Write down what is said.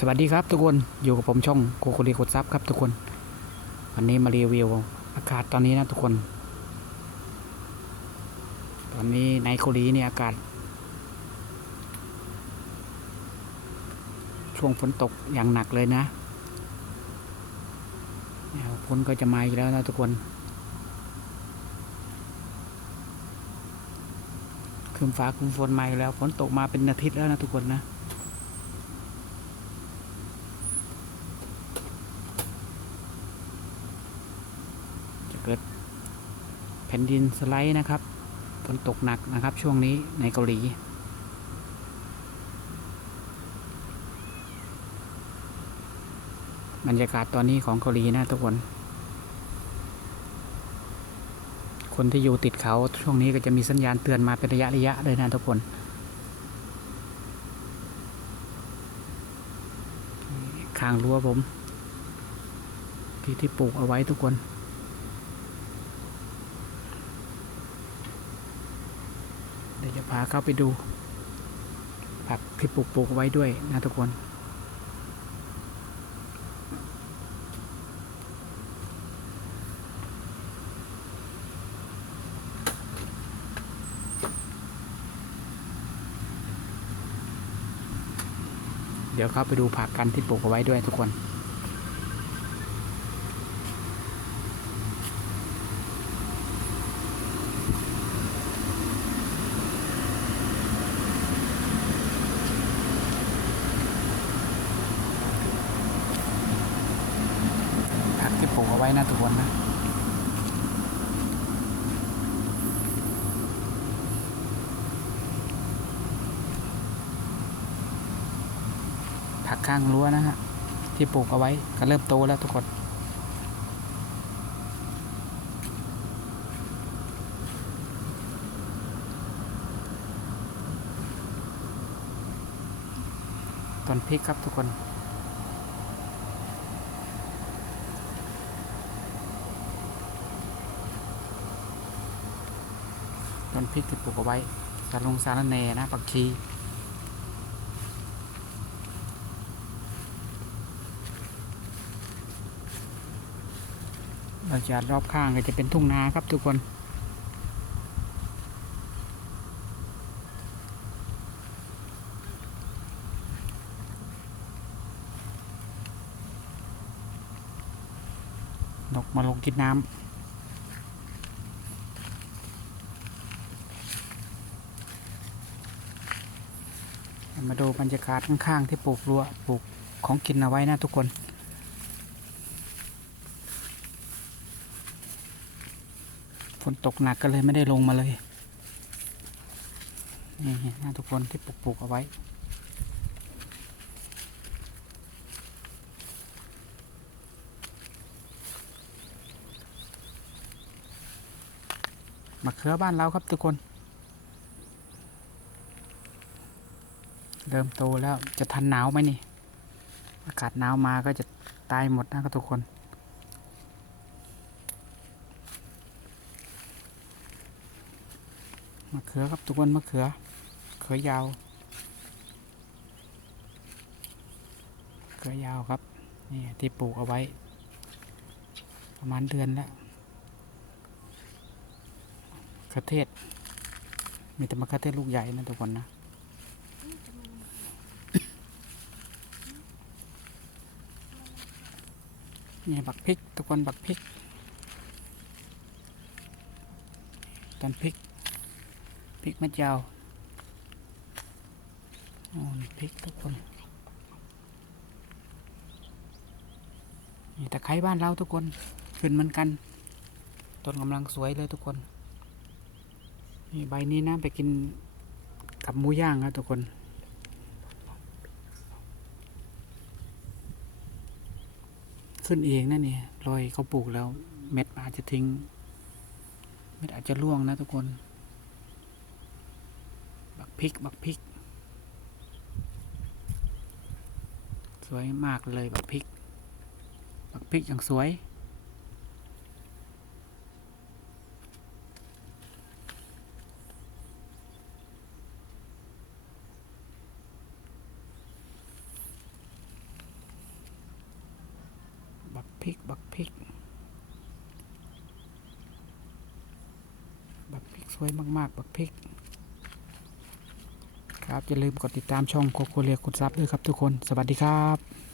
สวัสดีครับทุกคนอยู่กับผมช่องโคโครีกดซับครับทุกคน วันนี้มารีวิวอากาศตอนนี้นะทุกคน ตอนนี้ในเกาหลีเนี่ยอากาศ ช่วงฝนตกอย่างหนักเลยนะฝนก็จะมาอีกแล้วนะทุกคนคืมฟ้าคืมฝนมาอีกแล้วฝนตกมาเป็นอาทิตย์แล้วนะทุกคนนะ เกิดแผ่นดินสไลด์นะครับฝนตกหนักนะครับช่วงนี้ในเกาหลี บรรยากาศตอนนี้ของเกาหลีนะทุกคน คนที่อยู่ติดเขาช่วงนี้ก็จะมีสัญญาณเตือนมาเป็นระยะระยะเลยนะทุกคนข้างรั้วผม ที่ที่ปลูกเอาไว้ทุกคน ดี๋ยวจะพาเข้าไปดู ผักที่ปลูกปลูกไว้ด้วยนะทุกคนเดี๋ยวเข้าไปดูผักกันที่ปลูกเอาไว้ด้วยทุกคน ผักที่ปลูกเอาไว้นะทุกคนนะผักข้างรั้วนะฮะ ที่ปลูกเอาไว้ก็เริ่มโตแล้วทุกคนต้นพริกครับทุกคน ต้นพริกที่ปลูกเอาไว้สาลงสารแหน่นะปักชีเราจะรอบข้างก็จะเป็นทุ่งนาครับทุกคน นกมาลงกินน้ำ มาดูบรรยากาศข้างๆที่ปลูกรั้วปลูกของกินเอาไว้นะทุกคนฝนตกหนักก็เลยไม่ได้ลงมาเลยนี่นะทุกคนที่ปลูกปลูกเอาไว้มะเขือบ้านเราครับทุกคน เริ่มโตแล้วจะทันหนาวไหมนี่ อากาศหนาวมาก็จะตายหมดนะครับทุกคนมะเขือครับทุกคนมะเขือเขือยาวเขือยาวครับนี่ที่ปลูกเอาไว้ ประมาณเดือนแล้วมะเขือเทศมีแต่มะเขือเทศลูกใหญ่นะทุกคนนะ นี่บักพริก ทุกคนบักพริก ต้นพริก พริกเม็ดยาวโอ้พริกทุกคนนี่ตะไคร้บ้านเราทุกคนขึ้นเหมือนกัน ต้นกำลังสวยเลยทุกคนนี่ใบนี้นะไปกินกับหมูย่างครับทุกคน ขึ้นเองนั่นนี่รอยเขาปลูกแล้ว เม็ดอาจจะทิ้ง เม็ดอาจจะร่วงนะทุกคน บักพริก บักพริก สวยมากเลยบักพริก บักพริกอย่างสวย พ ริก บักพริก บักพริกสวยมากๆ บักพริก ครับอย่าลืมกดติดตามช่องโคโคเรียคุณซับด้วยครับทุกคน สวัสดีครับ